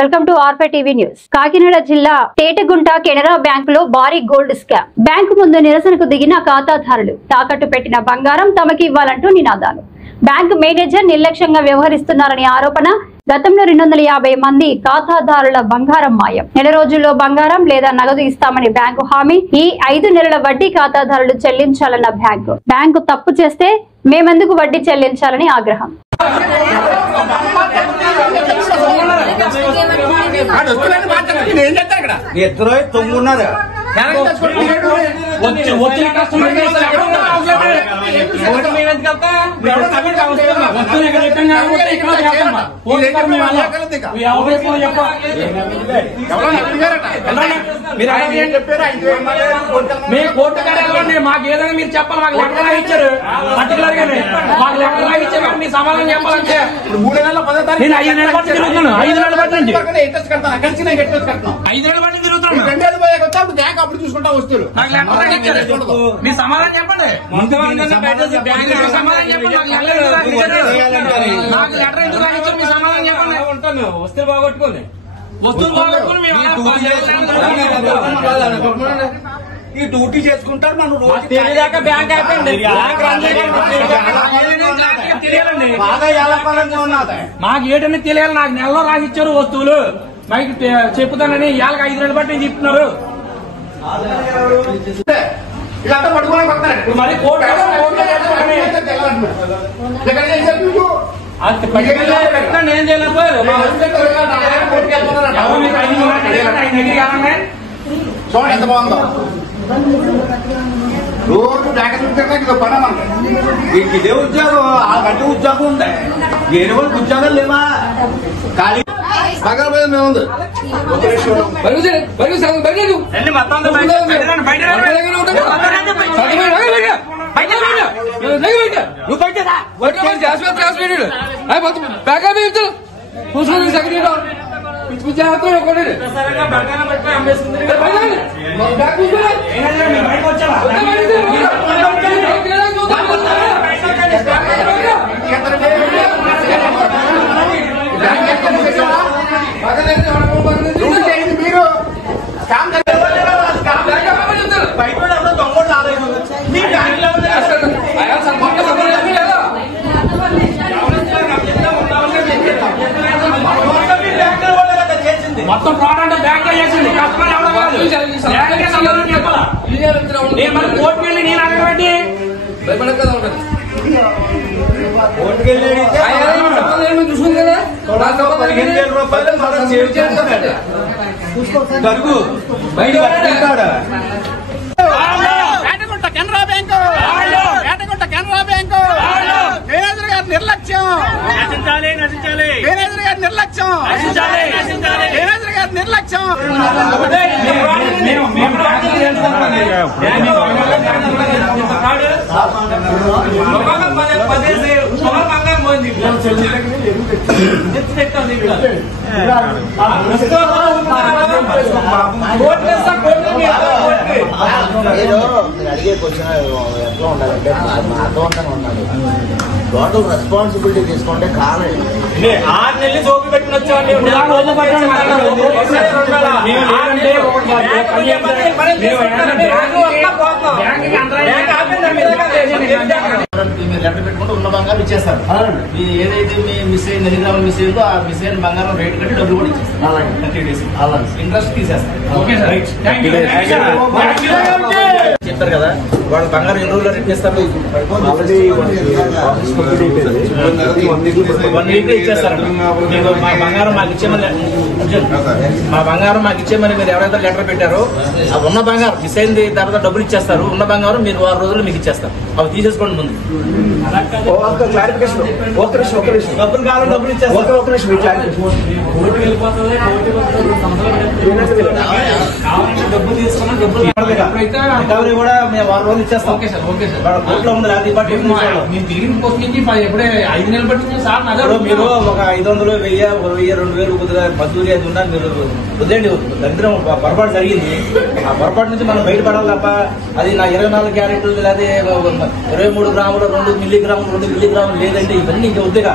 Welcome to ఆర్పే TV news. Kakinada జిల్లా తేటగుంట కెనరా బ్యాంకులో భారీ గోల్డ్ స్కామ్. బ్యాంకు ముందు నిరసనకు దిగిన ఖాతాదారులు తాకట్టు పెట్టిన బంగారం తమకి ఇవ్వాలంటూ నినాదాలు. బ్యాంకు మేనేజర్ నిర్లక్ష్యంగా వ్యవహరిస్తున్నారని ఆరోపణ. గతంలో 250 మంది ఖాతాదారుల బంగారం మాయం. నెల రోజుల్లో బంగారం లేదా నగదు ఇస్తామని బ్యాంకు హామీ. ఈ 5 నెలల వడ్డీ ఖాతాదారులు చెల్లించాలన్న బ్యాంకు తప్పు చేస్తే మేమెందుకు వడ్డీ చెల్లించాలని ఆగ్రహం. ఇద్దరు తొంగున్నారు కోర్టు కార్యాలయండి. మాకు ఏదైనా మీరు చెప్పాలి. మాకు లెక్క రాయించారు పర్టికులర్ గానే. మాకు లెక్క రాయించారు కాబట్టి మీరు సమాధానం చెప్పాలంటే 3 నెలల 10వ తారీఖు నేను 5 నెలల బట్టి తిరుగుతున్నాను. 5 నెలల బట్టి నుంచి 5 నెలల బట్టి తిరుగుతున్నాను. 2000 పోయాక వచ్చి బ్యాంక్ అప్పుడు చూసుకుంటా వస్తారు. నాకు లెక్క రాయించారు. మీ సమాధానం చెప్పండి. సమాధానం చెప్పండి. నాకు లెటర్ ఎందుకు రాయించారు? మీ సమాధానం చెప్పండి. ఉంటాను వస్తువులు బాగొట్టుకోండి. వస్తువులు బాగొట్టుకుని ఈ డ్యూటీ చేసుకుంటారు. మనం రోజు తెలియదాకా బ్యాంక్ అయిపోయింది. మాకు ఏటని తెలియాలి. నాకు నెలలో రాసిచ్చారు వస్తువులు. మాకు చెప్పుతానని ఇవాళకి 5 నెలలు బట్టి చెప్తున్నారు. ఇదంతా పట్టుకోవడానికి వస్తారు. మరి కోర్టు నేను చేయలేకపోయారు. చూడండి ఎంత బాగుందో. రోజు బ్యాంక్ పని మనకి ఇదే ఉద్యోగం. ఆ గంట ఉద్యోగం ఉంది. వేరే వాళ్ళకి ఉద్యోగాలు లేవా? ఖాళీ పగలపోయేది మేము ఉంది. మీరు మొత్తం ఫ్రాడ్ అంటే బ్యాంక్ చేసింది. కస్టమర్ ఎవరో కాదు. నేను మరి కోర్టుకు వెళ్ళి నేను అడగబెట్టి చూసుకుంది కదా. 15,000 రూపాయలు మనం సేవ్ చేస్తాడు. గరుగు బయట కెనరా బ్యాంకు మేనేజర్ గారి నిర్లక్ష్యం. మేనేజర్ గారి నిర్లక్ష్యం. మేనేజర్ గారి నిర్లక్ష్యం. అడిగే క్వశ్చన్ ఎట్లా ఉండాలంటే అర్థవంతంగా ఉండాలి. టోటల్ రెస్పాన్సిబిలిటీ తీసుకుంటే కాలం 6 నెలలు సోపు పెట్టుకుని వచ్చామండి. మీరు లెటర్ పెట్టుకుంటే ఉన్న బంగారం ఇచ్చేస్తారు. ఏదైతే మీ మిస్ అయింది 10 గ్రాములు మిస్ అయిందో ఆ మిస్ అయిన బంగారం రేట్ కట్టి డబ్బులు కూడా ఇచ్చేస్తారు. 30 days ఇంట్రెస్ట్ తీసేస్తారు. చెప్తారు కదా వాళ్ళు బంగారం ఎన్ని రోజుల్లో రిటేస్తారు. 1 week ఇచ్చేస్తారు. మా బంగారం మాకు ఇచ్చేమని మీరు ఎవరైతే లెటర్ పెట్టారో ఆ ఉన్న బంగారం మిస్ అయింది తర్వాత డబ్బులు ఇచ్చేస్తారు. ఉన్న బంగారం మీరు 6 రోజులు మీకు ఇచ్చేస్తారు. అవి తీసేసుకోండి ముందు. డబ్బులు కావాలి డబ్బులు ఇచ్చేస్తారు. డబ్బులు తీసుకున్నాం. డబ్బులు కూడా మేము 6 రోజులు ఇచ్చేస్తాం. కోర్టులో ఉంది. మేము తిరిగిన పోస్ట్ నుంచి ఎప్పుడే 5 నెలలు పట్టింది సార్. మీరు ఒక 500, 1000, 2,000 కొద్దిగా మద్దూరి అది ఉన్నారు. మీరు వద్దండి. దరిద్రం పొరపాటు జరిగింది. ఆ పొరపాటు నుంచి మనం బయటపడాలి తప్ప అది నా 24 క్యారెట్లు లేదా 23 గ్రాములు 2 మిల్లీగ్రాములు లేదంటే ఇవన్నీ ఇంకా వద్దుగా.